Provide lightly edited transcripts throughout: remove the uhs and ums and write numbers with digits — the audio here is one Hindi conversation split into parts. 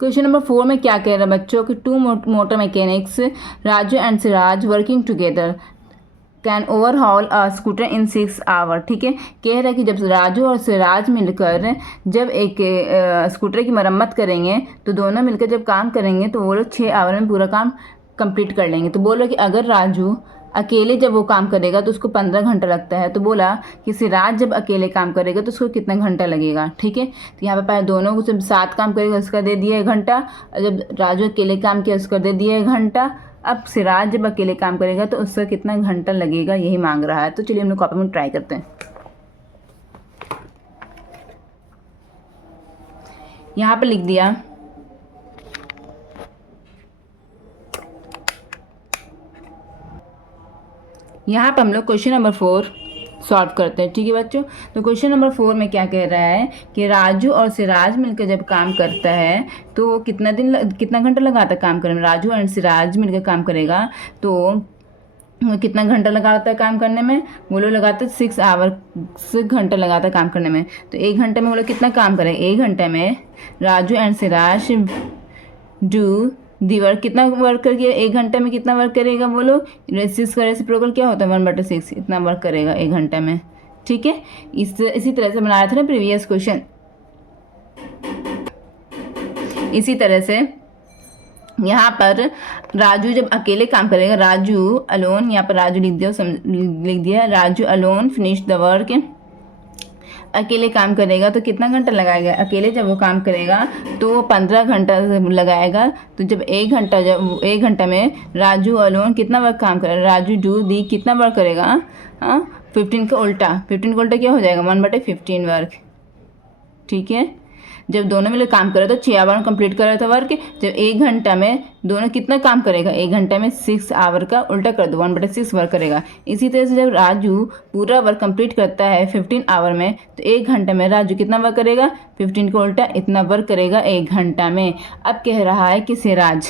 क्वेश्चन नंबर 4 में क्या कह रहा है बच्चों कि 2 motor mechanics Raju and Siraj working together can overhaul a scooter in 6 hour. ठीक है, कह रहा है कि जब राजू और सिराज मिलकर जब एक स्कूटर की मरम्मत करेंगे तो दोनों मिलकर जब काम करेंगे तो वो लोग 6 आवर में पूरा काम कंप्लीट कर लेंगे। तो बोलो कि अगर राजू अकेले जब वो काम करेगा तो उसको 15 घंटा लगता है, तो बोला कि सिराज जब अकेले काम करेगा तो उसको कितना घंटा लगेगा। ठीक है, तो यहाँ पे पहले दोनों को जब साथ काम करेगा उसका दे दिया 1 घंटा, और जब राजू अकेले काम किया उसका दे दिया 1 घंटा। अब सिराज जब अकेले काम करेगा तो उसका कितना घंटा लगेगा यही मांग रहा है। तो चलिए हम लोग कॉपी में ट्राई करते हैं। यहाँ पे लिख दिया यहाँ पे हम लोग क्वेश्चन नंबर 4 सॉल्व करते हैं। ठीक है बच्चों, तो क्वेश्चन नंबर 4 में क्या कह रहा है कि राजू और सिराज मिलकर जब काम करता है तो वो कितना घंटा लगाता है काम करने में। राजू और सिराज मिलकर काम करेगा तो कितना घंटा लगाता है काम करने में, वो लोग लगाते 6 आवर, 6 घंटा लगाता है काम करने में। तो 1 घंटे में वो लोग कितना काम करेंगे, 1 घंटे में Raju and Siraj do the work, कितना वर्क करके 1 घंटे में कितना वर्क करेगा वो लोग, रेसिप्रोकल क्या होता है 1/6, इतना वर्क करेगा 1 घंटे में। ठीक है, इसी तरह से बनाया था ना प्रीवियस क्वेश्चन। इसी तरह से यहाँ पर राजू जब अकेले काम करेगा, राजू अलोन, यहाँ पर राजू लिख दिया Raju alone finish the work, अकेले काम करेगा तो कितना घंटा लगाएगा, अकेले जब वो काम करेगा तो वो 15 घंटा लगाएगा। तो जब 1 घंटा में राजू अलोन कितना वर्क काम करेगा, राजू डू दी कितना वर्क करेगा, 15 का उल्टा क्या हो जाएगा 1/15 वर्क। ठीक है, जब दोनों मिलकर काम करे तो 6 आवर में कंप्लीट कर रहा था वर्क। जब 1 घंटा में दोनों कितना काम करेगा, 1 घंटे में 6 आवर का उल्टा कर दो 1/6 वर्क करेगा। इसी तरह से जब राजू पूरा वर्क कंप्लीट करता है 15 आवर में तो 1 घंटे में राजू कितना वर्क करेगा, 15 का उल्टा इतना वर्क करेगा 1 घंटा में। अब कह रहा है कि सिराज,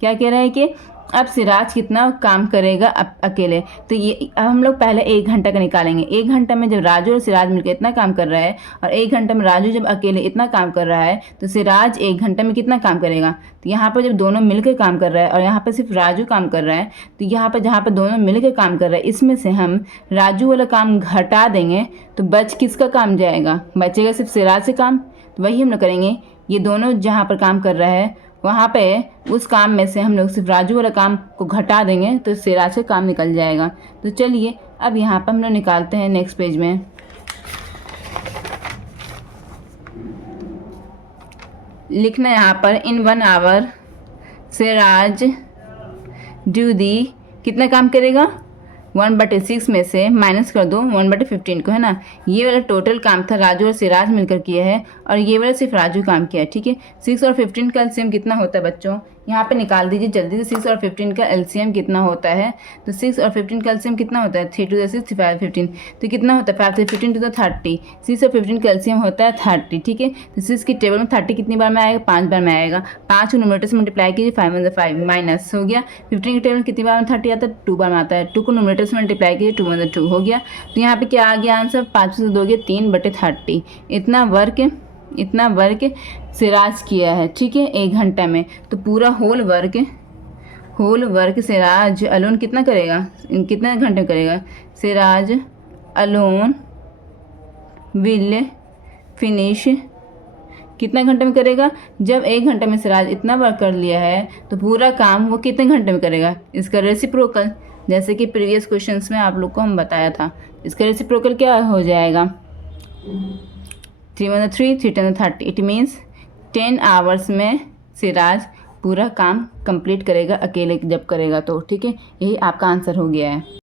क्या कह रहा है कि अब सिराज कितना काम करेगा अकेले। तो ये अब हम लोग पहले 1 घंटा का निकालेंगे। 1 घंटा में जब राजू और सिराज मिलकर इतना काम कर रहा है और 1 घंटे में राजू जब अकेले इतना काम कर रहा है तो सिराज 1 घंटे में कितना काम करेगा। तो यहाँ पर जब दोनों मिलकर काम कर रहा है और यहाँ पर सिर्फ राजू काम कर रहा है तो यहाँ पर जहाँ पर दोनों मिलकर काम कर रहा है इसमें से हम राजू वाला काम घटा देंगे तो बच किसका काम जाएगा, बचेगा सिर्फ सिराज से काम। तो वही हम लोग करेंगे, ये दोनों जहाँ पर काम कर रहा है वहाँ पे उस काम में से हम लोग सिर्फ राजू वाला काम को घटा देंगे तो सिराज का काम निकल जाएगा। तो चलिए अब यहाँ पर हम लोग निकालते हैं नेक्स्ट पेज में। लिखना यहाँ पर इन 1 आवर सिराज डू दी कितना काम करेगा, 1/6 में से माइनस कर दो 1/15 को, है ना। ये वाला टोटल काम था राजू और सिराज मिलकर किया है और ये वाला सिर्फ राजू काम किया है। ठीक है, 6 और 15 का एलसीएम कितना होता है बच्चों, यहाँ पे निकाल दीजिए जल्दी से। 6 और 15 का एलसीएम कितना होता है, तो 6 और 15 का एलसीएम कितना होता है 3 to 6 5 15, तो कितना होता है 5 से 15 to 30। 6 और 15 का एलसीएम होता है 30। ठीक है, तो 6 की टेबल में 30 कितनी बार में आएगा, 5 बार में आएगा। 5 को न्यूमरेटर से मल्टीप्लाई कीजिए, 5 1 5 माइनस हो गया। 15 की टेबल में कितनी बार में 30 आता है, 2 बार में आता है। 2 को न्यूमरेटर से मल्टीप्लाई कीजिए, 2 1 2 हो गया। तो यहाँ पे क्या आ गया आंसर, 5 से दोगे 3/30। इतना वर्क सिराज किया है। ठीक है, 1 घंटा में। तो पूरा होल वर्क सिराज अलोन कितना करेगा, कितने घंटे में करेगा, सिराज अलोन विल फिनिश कितना घंटे में करेगा। जब 1 घंटे में सिराज इतना वर्क कर लिया है तो पूरा काम वो कितने घंटे में करेगा, इसका रेसिप्रोकल, जैसे कि प्रीवियस क्वेश्चंस में आप लोग को हम बताया था। इसका रेसिप्रोकल क्या हो जाएगा, 3 1 3 3 10 30। इट मीन्स 10 आवर्स में सिराज पूरा काम कंप्लीट करेगा अकेले जब करेगा तो। ठीक है, यही आपका आंसर हो गया है।